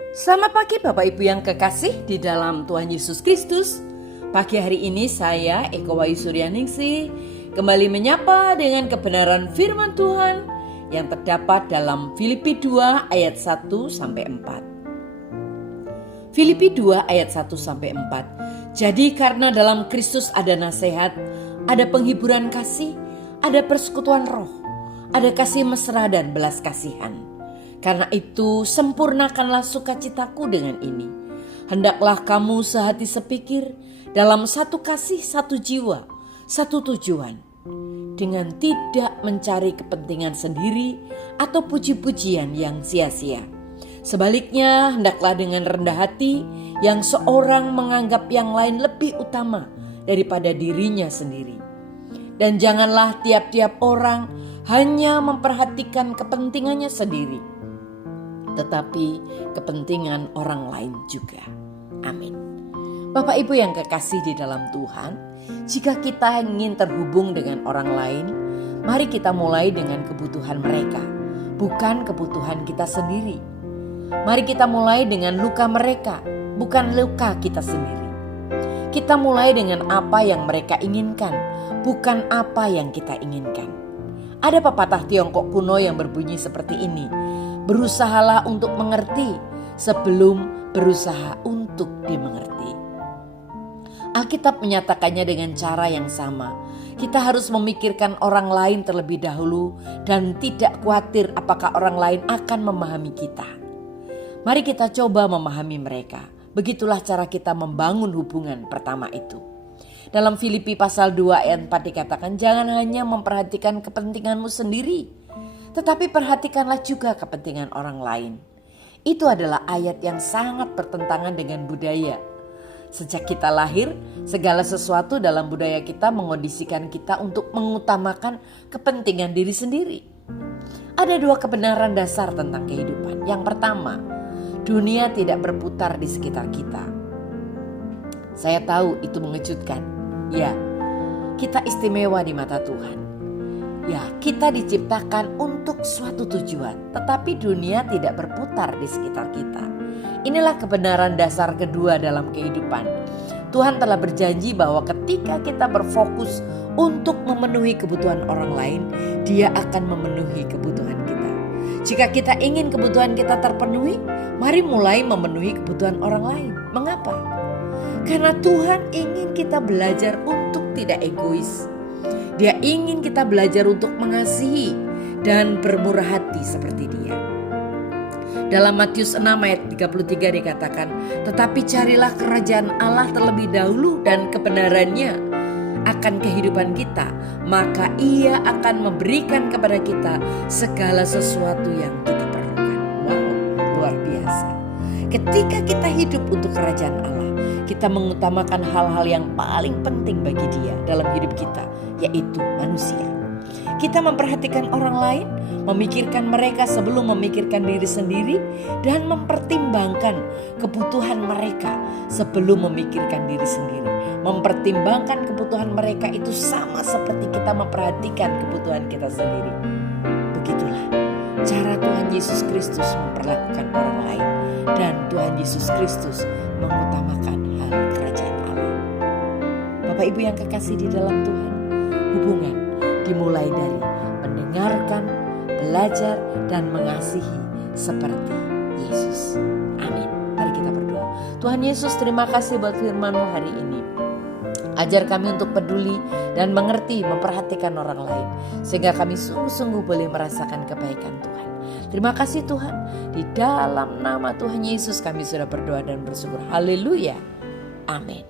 Selamat pagi Bapak Ibu yang kekasih di dalam Tuhan Yesus Kristus. Pagi hari ini saya Eko Wayu Suryaningsih kembali menyapa dengan kebenaran firman Tuhan yang terdapat dalam Filipi 2 ayat 1 sampai 4. Filipi 2 ayat 1 sampai 4. Jadi karena dalam Kristus ada nasihat, ada penghiburan kasih, ada persekutuan roh, ada kasih mesra dan belas kasihan. Karena itu sempurnakanlah sukacitaku dengan ini. Hendaklah kamu sehati sepikir, dalam satu kasih, satu jiwa, satu tujuan, dengan tidak mencari kepentingan sendiri atau puji-pujian yang sia-sia. Sebaliknya hendaklah dengan rendah hati yang seorang menganggap yang lain lebih utama daripada dirinya sendiri. Dan janganlah tiap-tiap orang hanya memperhatikan kepentingannya sendiri, tetapi kepentingan orang lain juga. Amin. Bapak Ibu yang kekasih di dalam Tuhan, jika kita ingin terhubung dengan orang lain, mari kita mulai dengan kebutuhan mereka, bukan kebutuhan kita sendiri. Mari kita mulai dengan luka mereka, bukan luka kita sendiri. Kita mulai dengan apa yang mereka inginkan, bukan apa yang kita inginkan. Ada pepatah Tiongkok kuno yang berbunyi seperti ini: berusahalah untuk mengerti sebelum berusaha untuk dimengerti. Alkitab menyatakannya dengan cara yang sama. Kita harus memikirkan orang lain terlebih dahulu dan tidak khawatir apakah orang lain akan memahami kita. Mari kita coba memahami mereka. Begitulah cara kita membangun hubungan pertama itu. Dalam Filipi pasal 2 ayat 4 dikatakan, jangan hanya memperhatikan kepentinganmu sendiri, tetapi perhatikanlah juga kepentingan orang lain. Itu adalah ayat yang sangat bertentangan dengan budaya. Sejak kita lahir, segala sesuatu dalam budaya kita mengondisikan kita untuk mengutamakan kepentingan diri sendiri. Ada dua kebenaran dasar tentang kehidupan. Yang pertama, dunia tidak berputar di sekitar kita. Saya tahu itu mengejutkan. Ya, kita istimewa di mata Tuhan. Ya, kita diciptakan untuk suatu tujuan, tetapi dunia tidak berputar di sekitar kita. Inilah kebenaran dasar kedua dalam kehidupan. Tuhan telah berjanji bahwa ketika kita berfokus untuk memenuhi kebutuhan orang lain, Dia akan memenuhi kebutuhan kita. Jika kita ingin kebutuhan kita terpenuhi, mari mulai memenuhi kebutuhan orang lain. Mengapa? Karena Tuhan ingin kita belajar untuk tidak egois. Dia ingin kita belajar untuk mengasihi dan bermurah hati seperti Dia. Dalam Matius 6 ayat 33 dikatakan, tetapi carilah kerajaan Allah terlebih dahulu dan kebenarannya akan kehidupan kita, maka Ia akan memberikan kepada kita segala sesuatu yang kita perlukan. Wow, luar biasa. Ketika kita hidup untuk kerajaan Allah, kita mengutamakan hal-hal yang paling penting bagi Dia dalam hidup kita, yaitu manusia. Kita memperhatikan orang lain, memikirkan mereka sebelum memikirkan diri sendiri, dan mempertimbangkan kebutuhan mereka sebelum memikirkan diri sendiri. Mempertimbangkan kebutuhan mereka itu sama seperti kita memperhatikan kebutuhan kita sendiri. Begitulah cara Tuhan Yesus Kristus memperlakukan orang lain, dan Tuhan Yesus Kristus mengutamakan hal kerajaan Allah. Bapak Ibu yang kekasih di dalam Tuhan, hubungan dimulai dari mendengarkan, belajar, dan mengasihi seperti Yesus. Amin. Mari kita berdoa. Tuhan Yesus, terima kasih buat firman-Mu hari ini. Ajar kami untuk peduli dan mengerti, memperhatikan orang lain, sehingga kami sungguh-sungguh boleh merasakan kebaikan Tuhan. Terima kasih Tuhan. Di dalam nama Tuhan Yesus kami sudah berdoa dan bersyukur. Haleluya. Amin.